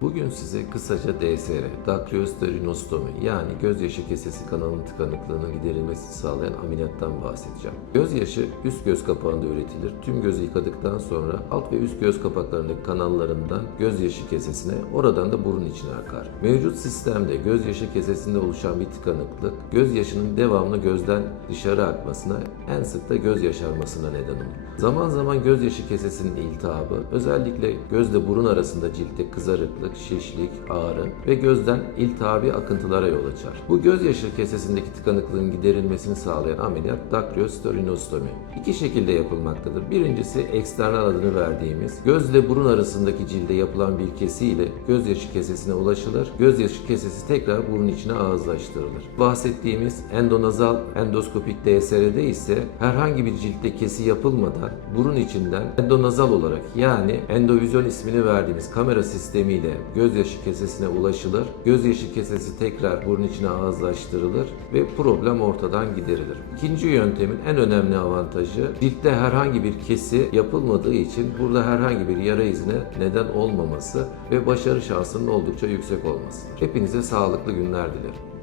Bugün size kısaca DSR, Dakriyosterinostomi yani gözyaşı kesesi kanalının tıkanıklığının giderilmesini sağlayan ameliyattan bahsedeceğim. Gözyaşı üst göz kapağında üretilir. Tüm gözü yıkadıktan sonra alt ve üst göz kapaklarındaki kanallarından gözyaşı kesesine, oradan da burun içine akar. Mevcut sistemde gözyaşı kesesinde oluşan bir tıkanıklık, gözyaşının devamlı gözden dışarı akmasına, en sık da göz yaşarmasına neden olur. Zaman zaman gözyaşı kesesinin iltihabı, özellikle gözle burun arasında ciltte kızarıklık, şişlik, ağrı ve gözden iltihabi akıntılara yol açar. Bu gözyaşı kesesindeki tıkanıklığın giderilmesini sağlayan ameliyat dakriyosterinostomi. İki şekilde yapılmaktadır. Birincisi eksternal adını verdiğimiz gözle burun arasındaki cilde yapılan bir kesiyle gözyaşı kesesine ulaşılır. Gözyaşı kesesi tekrar burun içine ağızlaştırılır. Bahsettiğimiz endonazal endoskopik DSR'de ise herhangi bir ciltte kesi yapılmadan burun içinden endonazal olarak yani endovizyon ismini verdiğimiz kamera sistemiyle gözyaşı kesesine ulaşılır. Gözyaşı kesesi tekrar burun içine ağızlaştırılır ve problem ortadan giderilir. İkinci yöntemin en önemli avantajı ciltte herhangi bir kesi yapılmadığı için burada herhangi bir yara izine neden olmaması ve başarı şansının oldukça yüksek olmasıdır. Hepinize sağlıklı günler dilerim.